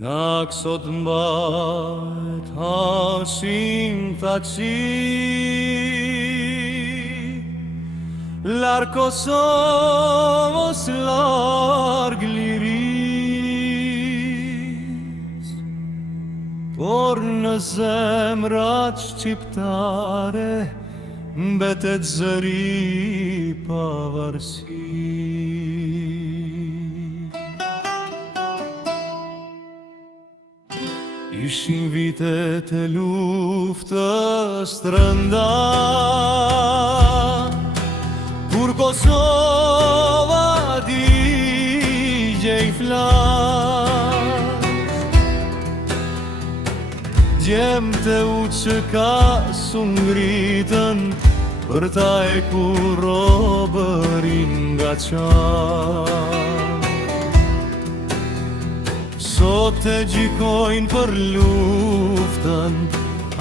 Nga kësot mbajt hasim thaci, larg Kosovës, larg liris, por në zemrat shqiptare mbetet zëri pavarësi. Ishin vitet e luftës të rënda, kur Kosova digjej flak. Djemtë u që ka su ngritën për ta e kur robërin nga qak. Sot e gjikojnë për luftën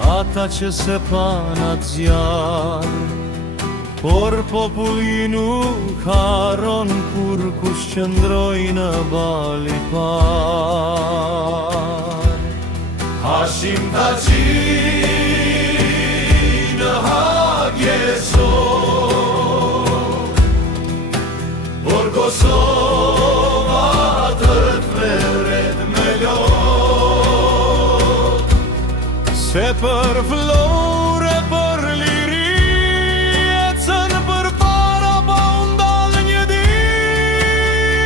ata që se panat zjarë, por populli nuk haron kur kush qëndroj në bali par. Hashim Thaçi në hagje sot, por Kosova tërt veret me lot, se për flore, për liri ecën për para pa undal një dit.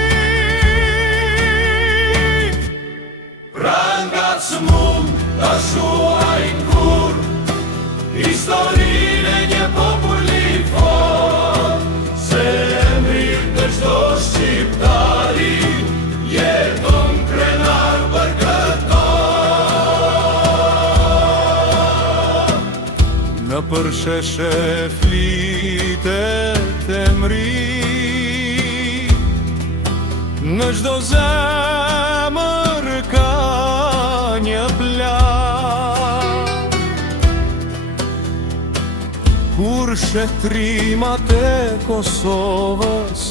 Pra nga s'mund ta shuajnë kur historinë e një populli fort, se emrin të çdo shqiptari jeton krenar për këto. Në përsheshe flitet emri, në çdo zemër ka një plak. Kur shetrimat e Kosovës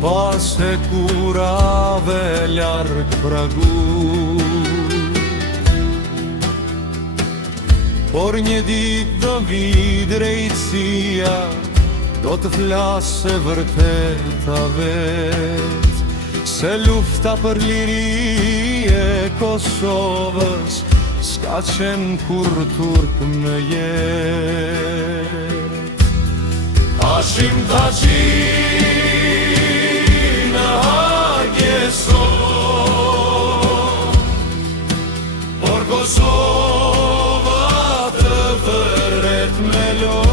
pas e kurave larg pragu, por një dit do vi drejtësia, do të flasë vërteta vet, se lufta për liri e Kosovës s'ka qenë kur turp në jet. Hashim Thaçi në hagje sot, por Kosova të vëret me lot.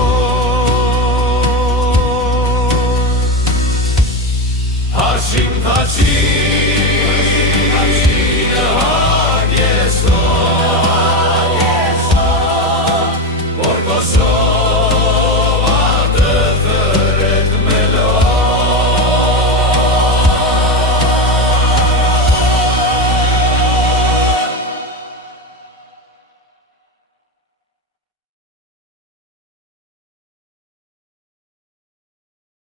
Hashim Thaçi